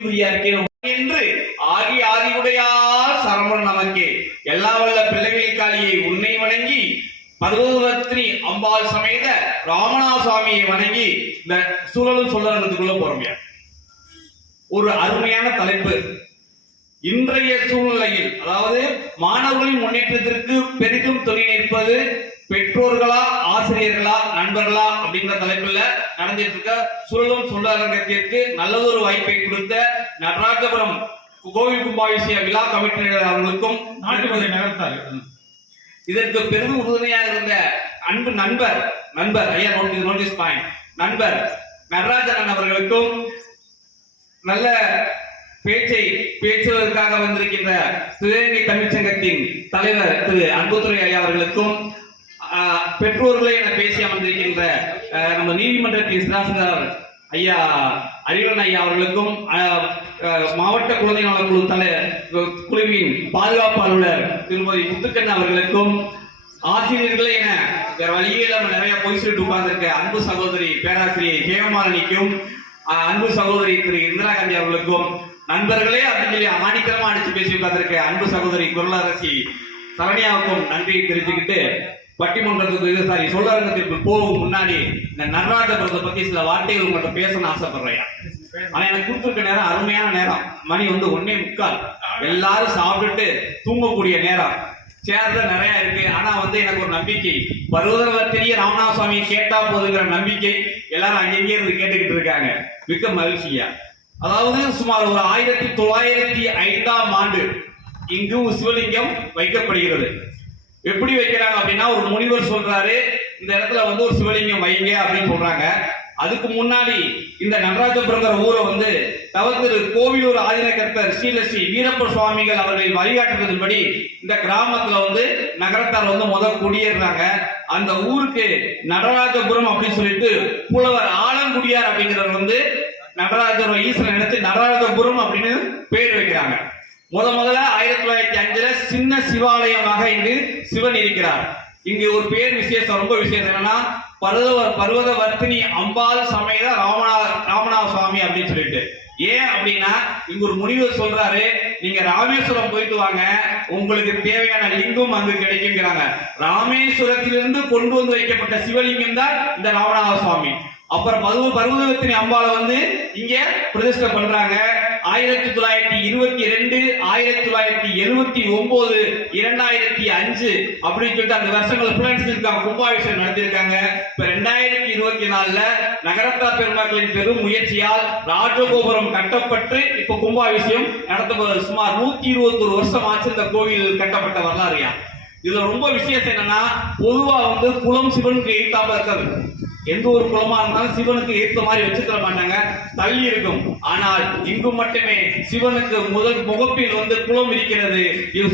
என்று ஆகி ஆதியுடையார் சரமன் நமக்கு எல்லா வல்ல பிள்ளைகளுக்காளியை உன்னை வணங்கி பர்வதவர்த்தினி அம்பாள் சமேத ராமநாத சுவாமியை வணங்கி இந்த சூழலும் சொல்றதுக்குள்ள போறோம். ஒரு அருமையான தலைப்பு. இன்றைய சூழ்நிலையில் அதாவது மாணவர்களின் முன்னேற்றத்திற்கு பெரிதும் துணை நிற்பது பெற்றோர்களா, ஆசிரியர்களா, நண்பர்களா அப்படிங்கிற தலைப்புல நடந்துட்டு இருக்க சூழலும் சொல்லரங்கத்திற்கு நல்லதொரு வாய்ப்பை கொடுத்த நடராஜபுரம் கோவில் கும்பாபிஷேக விழா கமிட்டியினர் அவர்களுக்கும் நாட்டுமதி நகர்த்தார் இதற்கு பெரும் உறுதுணையாக இருந்த அன்பு நண்பர் ஐயா நோட்டீஸ் பாயிண்ட் நண்பர் நடராஜன் அவர்களுக்கும் நல்ல பேச்சை பேசுவதற்காக வந்திருக்கின்ற சிவகங்கை தமிழ்ச்சங்கத்தின் தலைவர் திரு அன்புத்துறை ஐயா அவர்களுக்கும் பெற்றோர்களை என பேசி அமர்ந்திருக்கின்ற நம்ம நீதிமன்றத்தின் சிராசனர் ஐயா அறிவன் ஐயா அவர்களுக்கும் மாவட்ட குழந்தை நல குழுவின் பாதுகாப்பு அலுவலர் திருமதி முத்துக்கண்ணன் அவர்களுக்கும் ஆசிரியர்களே என வேற வழியே நம்ம நிறைய பொய் சொல்லிட்டு உட்கார்ந்திருக்க அன்பு சகோதரி பேராசிரியை ஹேமமாலினிக்கும் அன்பு சகோதரி திரு இந்திரா காந்தி அவர்களுக்கும் நண்பர்களே அப்படின்னு சொல்லி ஆணித்தரமா அடிச்சு பேசி உட்கார்ந்திருக்க அன்பு சகோதரி குரலரசி சரண்யாவுக்கும் நன்றியை தெரிஞ்சுக்கிட்டு பட்டிமன்றத்துக்கு சொல்லரங்கத்திற்கு போகும் முன்னாடி இந்த நடராஜபுரத்தை பத்தி சில வார்த்தைகள் உங்கள்கிட்ட பேசணும்னு ஆசைப்படுறேன். ஆனா எனக்கு கொடுத்துருக்க நேரம் அருமையான நேரம். மணி 1:45 எல்லாரும் சாப்பிட்டுட்டு தூங்கக்கூடிய நேரம். சேர்ந்த நிறைய இருக்கு. ஆனா எனக்கு ஒரு நம்பிக்கை, பர்வதவர்த்தினி ராமநாத சுவாமி கேட்டா போதுங்கிற நம்பிக்கை எல்லாரும் அங்கங்கே இருந்து கேட்டுக்கிட்டு இருக்காங்க. மிக்க மகிழ்ச்சியா. அதாவது சுமார் ஒரு 1905ஆம் ஆண்டு இங்கு சிவலிங்கம் வைக்கப்படுகிறது. எப்படி வைக்கிறாங்க அப்படின்னா, ஒரு முனிவர் சொல்றாரு இந்த இடத்துல ஒரு சிவலிங்கம் வைங்க அப்படின்னு சொல்றாங்க. அதுக்கு முன்னாடி இந்த நடராஜபுரங்கிற ஊரை தவத்திரு கோவிலூர் ஆதினகர்த்தர் ஸ்ரீலஸ்ரீ வீரப்ப சுவாமிகள் அவர்கள் வழிகாட்டுறதுபடி இந்த கிராமத்துல நகரத்தார் முதல் குடியேறாங்க. அந்த ஊருக்கு நடராஜபுரம் அப்படின்னு சொல்லிட்டு புலவர் ஆலங்குடியார் அப்படிங்கிறவர் நடராஜபுரம் ஈஸ்வரன் நினைச்சு நடராஜபுரம் அப்படின்னு பேர் வைக்கிறாங்க. முதல்ல 1905 சின்ன சிவாலயமாக இங்கு சிவன் இருக்கிறார். இங்கு ஒரு பேர் விசேஷம், ரொம்ப விசேஷம் என்னன்னா பர்வதவர்த்தினி அம்பாள் சமேத ராமநாத சுவாமி அப்படின்னு சொல்லிட்டு. ஏன் அப்படின்னா இங்க ஒரு முனிவர் சொல்றாரு, நீங்க ராமேஸ்வரம் போயிட்டு வாங்க, உங்களுக்கு தேவையான லிங்கம் அங்கு கிடைக்குங்கிறாங்க. ராமேஸ்வரத்திலிருந்து கொண்டு வைக்கப்பட்ட சிவலிங்கம் தான் இந்த ராமநாத சுவாமி. அப்புறம் பர்வதவர்த்தினி அம்பாளை இங்க பிரதிஷ்டை பண்றாங்க. 1922, 1979, 2005 அப்படின்னு சொல்லிட்டு அந்த வருஷங்கள் கும்பாபிஷேகம் நடத்திருக்காங்க. இப்ப 2024 நகரத்தார் பெருமக்களின் பெரும் முயற்சியால் ராஜகோபுரம் கட்டப்பட்டு இப்ப கும்பாபிஷேகம் நடத்தப்படுவது. சுமார் 121 வருஷம் ஆச்சு இந்த கோவில் கட்டப்பட்ட வரலாறுயா. இதுல ரொம்ப விசேஷம் என்னன்னா, பொதுவா குளம் சிவனுக்கு எய்த்தாம இருக்காது. எந்த ஒரு குளமா இருந்தாலும் சிவனுக்கு ஏற்ற மாதிரி வச்சுக்கிற மாட்டாங்க, தள்ளி இருக்கும். ஆனால் இங்கு மட்டுமே சிவனுக்கு முதல் முகப்பில் குளம் இருக்கிறது.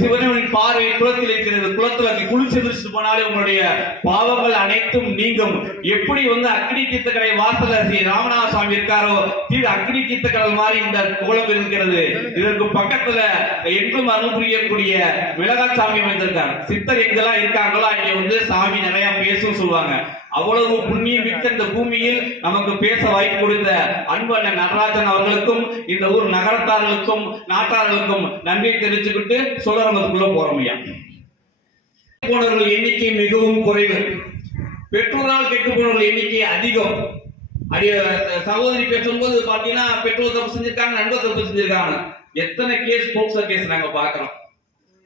சிவனின் பார்வை குளத்தில் இருக்கிறது. குளத்துல குளிச்சு முடிச்சுட்டு போனாலே உங்களுடைய பாவங்கள் அனைத்தும் நீங்கும். எப்படி அக்னி தீர்த்தக்கடை வாசல ஸ்ரீ ராமநாத சுவாமி இருக்காரோ, அக்னி தீர்த்தக்கடல் மாதிரி இந்த குளம் இருக்கிறது. இதற்கு பக்கத்துல எங்கும் அருள் புரியக்கூடிய விலகாச்சாமி வந்திருக்காங்க. சித்தர் எங்கெல்லாம் இருக்காங்களோ அங்கே சாமி நிறைய பேசும் சொல்லுவாங்க. அவ்வளவு புண்ணியம் மிக்க இந்த பூமியில் நமக்கு பேச வாய்ப்பு கொடுத்த அன்பு அண்ணன் நடராஜன் அவர்களுக்கும் இந்த ஊர் நகரத்தார்களுக்கும் நாட்டார்களுக்கும் நன்றியை தெரிவிச்சுக்கிட்டு சொல்லறதுக்குள்ள போறோம். போனவர்கள் எண்ணிக்கை மிகவும் குறைவு, பெற்றோரால் கெட்டு போனவர்கள் எண்ணிக்கை அதிகம். சகோதரி பேசும்போது பாத்தீங்கன்னா பெற்றோர் தப்பு செஞ்சிருக்காங்க, நண்பர் தப்பு செஞ்சிருக்காங்க. எத்தனை கேஸ் போக்சோ கேஸ் நாங்க பாக்குறோம்.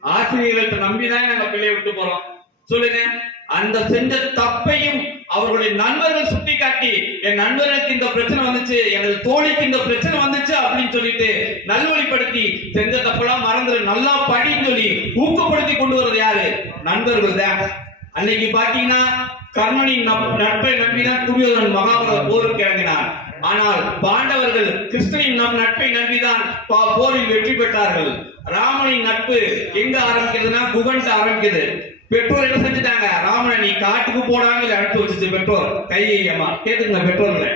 ஆசிரியர்கள்ட்ட நம்பிதான் நாங்க பிள்ளைய விட்டு போறோம். சொல்லுங்க, அந்த செஞ்ச தப்பையும் அவர்களுடைய நண்பர்கள் சுட்டி காட்டி, என் நண்பர்களுக்கு இந்த பிரச்சனை வந்துச்சு, எனது தோழிக்கு இந்த பிரச்சனை வந்துச்சு அப்படின்னு சொல்லிட்டு நல்வழிப்படுத்தி செஞ்ச தப்பெல்லாம் மறந்துரு, நல்லா படின்னு சொல்லி ஊக்கப்படுத்தி கொண்டு வர்றது யாரு? நண்பர்கள் தான். அன்னைக்கு பாத்தீங்கன்னா கர்ணனின் நட்பை நம்பிதான் துரியோதனன் மகாபாரத போருக்கு இறங்கினார். ஆனால் பாண்டவர்கள் கிருஷ்ணனின் நட்பை நம்பிதான் போரில் வெற்றி பெற்றார்கள். ராமனின் நட்பு எங்க ஆரம்பிக்கிறதுனா குகன்ட்டு ஆரம்பிக்குது. பெற்றோர் என்ன செஞ்சுட்டாங்க, ராமனை நீ காட்டுக்கு போடாங்க அனுப்பி வச்சுச்சு பெற்றோர். கையம்மா கேட்டுங்க, பெற்றோர்களை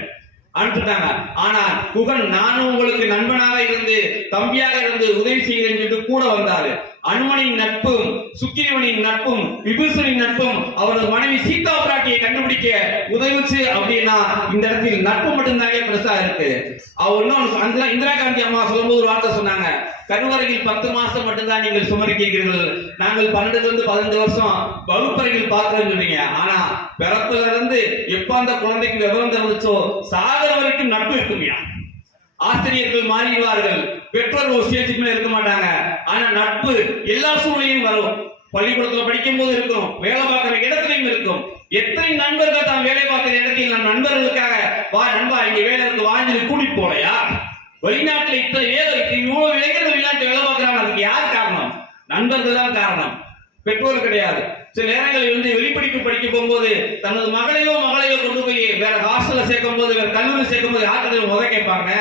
அனுப்பிட்டாங்க. ஆனா குகன் நானும் உங்களுக்கு நண்பனாக இருந்து தம்பியாக இருந்து உதவி செய்கிறேன் கூட வந்தாரு. அனுமனின் நட்பும் சுக்கிரவனின் நட்பும் விபீஷணின் நட்பும் அவரது மனைவி சீதா பிராட்டியை கண்டுபிடிக்க உதவுச்சு அப்படின்னா இந்த இடத்தில் நட்பு மட்டும்தாங்க பெருசா இருக்கு. அவர் இன்னும் இந்திரா காந்தி அம்மா சொல்லும்போது ஒரு வார்த்தை சொன்னாங்க, கருவறையில் 10 மாசம் மட்டும்தான் நீங்கள் சுமரிக்கிறீர்கள், நாங்கள் 12 15 வருஷம் வகுப்பறையில் பார்க்கிறோம் சொல்றீங்க. ஆனா பிறப்புல இருந்து எப்ப அந்த குழந்தைக்கு விவரம் தெரிஞ்சுச்சோ சாகர வரைக்கும் நட்பு இருக்குமையா. ஆசிரியர்கள் மாறிடுவார்கள், பெற்றோர் ஒரு ஸ்டேஜுக்கு மேல இருக்க மாட்டாங்க. ஆனா நட்பு எல்லா சூழ்நிலையும் வரும். பள்ளிக்கூடத்துல படிக்கும் போது இருக்கும், வேலை பார்க்கிற இடத்துலயும் இருக்கும். எத்தனை நண்பர்கள் தான் வேலை பார்க்கிற இடத்தில் நம் நண்பர்களுக்காக வா நண்பா இங்க வேலை இருக்கு வாங்கி கூட்டிட்டு போலையா. வெளிநாட்டுல இவ்வளவு இளைஞர்கள் வெளிநாட்டு வேலை பார்க்கிறாங்க, அதுக்கு யார் காரணம்? நண்பர்கள் தான் காரணம், பெற்றோர் கிடையாது. சில நேரங்களில் வெளிப்படிப்பு படிக்க போகும்போது தனது மகளையோ கொண்டு போய் வேற ஹாஸ்டல்ல சேர்க்கும் போது வேற கல்லூரி சேர்க்கும் போது யார்கிட்ட முத கேட்பாங்க,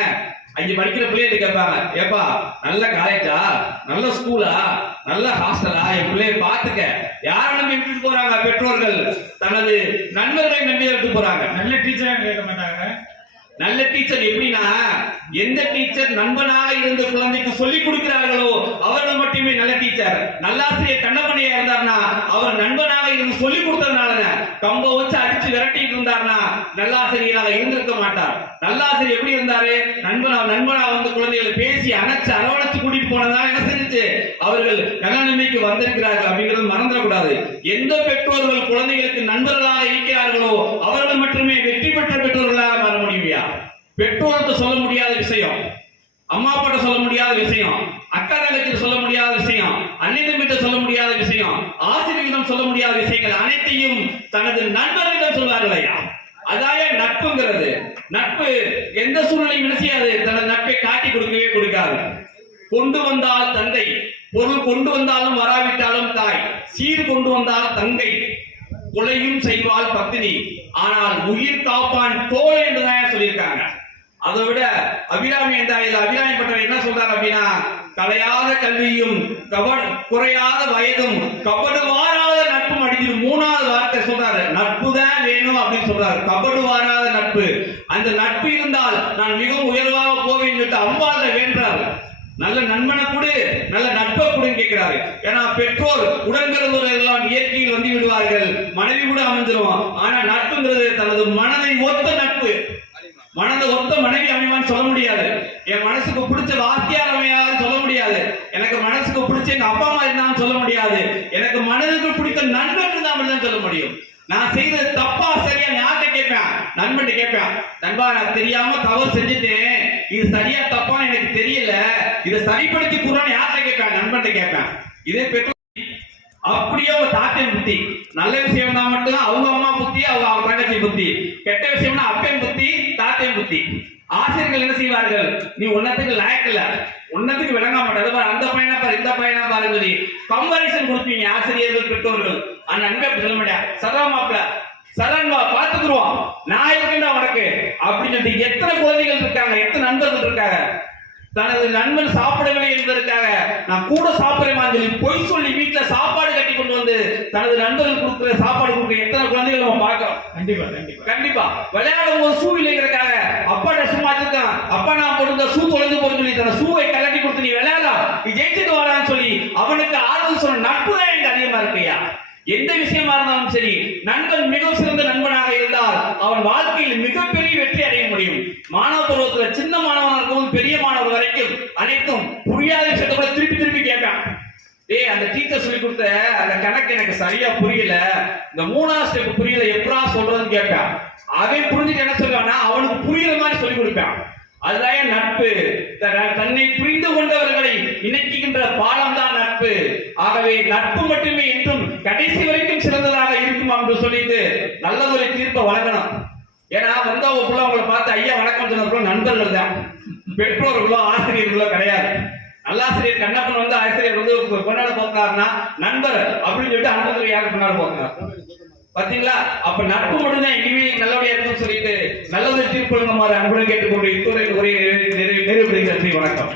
அங்க படிக்கிற பிள்ளைகிட்ட கேட்பாங்க, ஏப்பா நல்ல காலேஜா, நல்ல ஸ்கூலா, நல்ல ஹாஸ்டலா, என் பிள்ளைய பாத்துக்க. யாரை நம்பி விட்டுட்டு போறாங்க? பெற்றோர்கள் தனது நண்பர்களை நம்பி விட்டு போறாங்க. நல்ல டீச்சரா கேட்க மாட்டாங்க. நல்ல டீச்சர் எப்படின்னா, எந்த டீச்சர் நண்பனாக இருந்த குழந்தைக்கு சொல்லிக் கொடுக்கிறார்களோ அவர்கள் மட்டுமே நல்ல டீச்சர். நல்லாசிரியர் கண்ணப்பனையா இருந்தார்னா அவர் நண்பனாக இருந்து சொல்லிக் கொடுத்ததுனால, கம்ப வச்சு அடிச்சு விரட்டிட்டு இருந்தார்னா நல்லாசிரியராக இருந்திருக்க மாட்டார். நல்லாசிரியர் எப்படி இருந்தாரு? நண்பனா வந்து குழந்தைகளை பேசி அணைச்சு அரவணைச்சு கூட்டிட்டு போனதால என்ன செஞ்சுச்சு, அவர்கள் நல்ல நிலைமைக்கு வந்திருக்கிறார்கள் அப்படிங்கிறது மறந்துடக்கூடாது. எந்த பெற்றோர்கள் குழந்தைகளுக்கு நண்பர்களாக இருக்கிறார்களோ அவர்கள் மட்டுமே வெற்றி பெற்ற பெற்றோர்களாக மாற முடியுமையா. பெற்றோர்கிட்ட சொல்ல முடியாத விஷயம், அம்மா அப்பாட்ட சொல்ல முடியாத விஷயம், அக்கா தங்கச்சிட்டு சொல்ல முடியாத விஷயம், அண்ணன் தம்பிட்ட சொல்ல முடியாத விஷயம், ஆசிரியர்களிடம் சொல்ல முடியாத விஷயங்கள் அனைத்தையும் தனது நண்பர்களிடம் சொல்வார்களையா. அதாய நட்புங்கிறது. நட்பு எந்த சூழ்நிலையும் என்ன செய்யாது, தனது நட்பை காட்டி கொடுக்கவே கொடுக்காது. கொண்டு வந்தால் தந்தை, பொருள் கொண்டு வந்தாலும் வராவிட்டாலும் தாய், சீர் கொண்டு வந்தால் தங்கை, கொலையும் செய்வாள் பத்தினி, ஆனால் உயிர் காப்பான் தோழை என்றுதான் சொல்லியிருக்காங்க. அதை விட அபிராமி அபிராமி பட்டவர் என்ன சொல்றாரு அப்படின்னா, கலையாத கல்வியும் குறையாத வயதும் கபடு வாராத நட்பும் அடிக்கிற 3வது வார்த்தை சொல்றாரு. நட்பு தான் வேணும் அப்படின்னு சொல்றாரு. கபடு வாராத நட்பு, அந்த நட்பு இருந்தால் நான் மிகவும் உயர்வாக போவேன் சொல்லிட்டு அம்பாத வேண்டாரு. நல்ல நண்பனை கூட நல்ல நட்பை கூட கேட்கிறாரு. ஏன்னா பெற்றோர் உடன்பிறந்தவர்கள் எல்லாம் இயற்கையில் வந்து விடுவார்கள், மனைவி கூட அமைஞ்சிரும். ஆனா நட்புங்கிறது தனது மனதை ஒத்த நட்பு. மனதை ஒத்த மனைவி அமைவான்னு சொல்ல முடியாது, என் மனசுக்கு பிடிச்ச வாத்தியார் அமையான்னு சொல்ல முடியாது, எனக்கு மனசுக்கு பிடிச்ச எங்க அப்பா அம்மா இருந்தான்னு சொல்ல முடியாது, எனக்கு மனதுக்கு பிடித்த நண்பன் இருந்தாமல் சொல்ல முடியும். நான் செய்தது தப்பா சரியா யார்கிட்ட கேட்பேன்? நண்பன் கேட்பேன். நண்பா நான் தெரியாம தவறு செஞ்சுட்டேன், இது சரியா தப்பான்னு எனக்கு தெரியல, இதை சரிப்படுத்தி கூறான்னு யார்கிட்ட கேட்பேன்? நண்பன் கேட்பேன். இதே பெற்றோர் அப்படியே ஒரு தாத்தின் புத்தி. நல்ல விஷயம் தான் மட்டும் அவங்க அம்மா புத்தி, அவங்க தங்கச்சி புத்தி. கெட்ட விஷயம்னா அப்பன் புத்தி, தாத்தின் புத்தி. ஆசிரியர்கள் என்ன செய்வார்கள், நீ உன்னத்துக்கு லாயக்கல, உன்னத்துக்கு விளங்க மாட்டாது, அந்த பையனா பாரு இந்த பையனா பாருங்க சொல்லி கம்பாரிசன் கொடுப்பீங்க ஆசிரியர்கள் பெற்றோர்கள். அந்த அன்பை சொல்ல முடியாது, சதாமாப்ல சரண்வா பாத்துக்குருவோம், நான் இருக்கேன்டா உனக்கு அப்படின்னு சொல்லிட்டு எத்தனை குழந்தைகள் இருக்காங்க, எத்தனை நண்பர்கள் இருக்காங்க. தனது நண்பன் சாப்பிடவில்லை என்பதற்காக நான் கூட சாப்பிடுறேன் சொல்லி பொய் சொல்லி வீட்டுல சாப்பாடு கட்டி கொண்டு வந்து தனது நண்பர்கள் கொடுக்குற சாப்பாடு கொடுக்குற எத்தனை குழந்தைகள் நம்ம பார்க்கிறோம். கண்டிப்பா விளையாடும் போது ஷூ இல்லைங்கிறதுக்காக அப்பாட்ட சும்மா இருக்கான், அப்பா நான் போட்டு ஷூ தொலைந்து போன்னு சொல்லி தன ஷூவை கலட்டி கொடுத்து நீ விளையாடலாம், நீ ஜெயிச்சுட்டு வரான்னு சொல்லி அவனுக்கு ஆறுதல் சொன்ன நட்பு தான் எனக்கு அதிகமா இருக்குயா. எந்த விஷயமா இருந்தாலும் சரி, நண்பன் மிக சிறந்த நண்பனாக இருந்தால் அவன் வாழ்க்கையில் மிகப்பெரிய வெற்றி அடைய முடியும். மாணவ பருவத்தில் சின்ன மாணவனாக இருக்கும் பெரிய மாணவர் வரைக்கும் அனைத்தும் புரியாத விஷயத்தை கூட திருப்பி கேட்பான். அந்த டீச்சர் சொல்லி கொடுத்த அந்த கணக்கு எனக்கு சரியா புரியல, இந்த 3வது ஸ்டெப் புரியல, எப்படா சொல்றதுன்னு கேட்பான். அவன் புரிஞ்சுட்டு என்ன சொல்றான்னா அவனுக்கு புரியுற மாதிரி சொல்லி கொடுப்பான். அதுதான் நட்பு. தன்னை புரிந்து கொண்டவர்களை இணைக்கின்ற பாடம் தான் நட்பு. ஆகவே நட்பு மட்டுமே என்றும் கடைசி வரைக்கும் சிறந்ததாக இருக்கும் என்று சொல்லிட்டு நல்ல ஒரு தீர்ப்பை வழங்கணும். ஏன்னா வந்தவங்க அவங்களை பார்த்து ஐயா வணக்கம் சொன்னவர்களும் நண்பர்கள் தான், பெற்றோர்களோ ஆசிரியர்களோ கிடையாது. நல்லாசிரியர் கண்ணப்பன் வந்து ஆசிரியர் வந்து கொண்டாட போக்குறாருன்னா நண்பர் அப்படின்னு சொல்லிட்டு அனுபவத்தில் யாரும் கொண்டாட போக்குறாரு. பாத்தீங்களா? அப்ப நட்பு மட்டும்தான் எங்கேயுமே நல்லபடியா இருக்குன்னு சொல்லிட்டு நல்லது தீர்ப்பு அன்புடன் கேட்டுக்கொண்டு இத்துறை நிறைவு. வணக்கம்.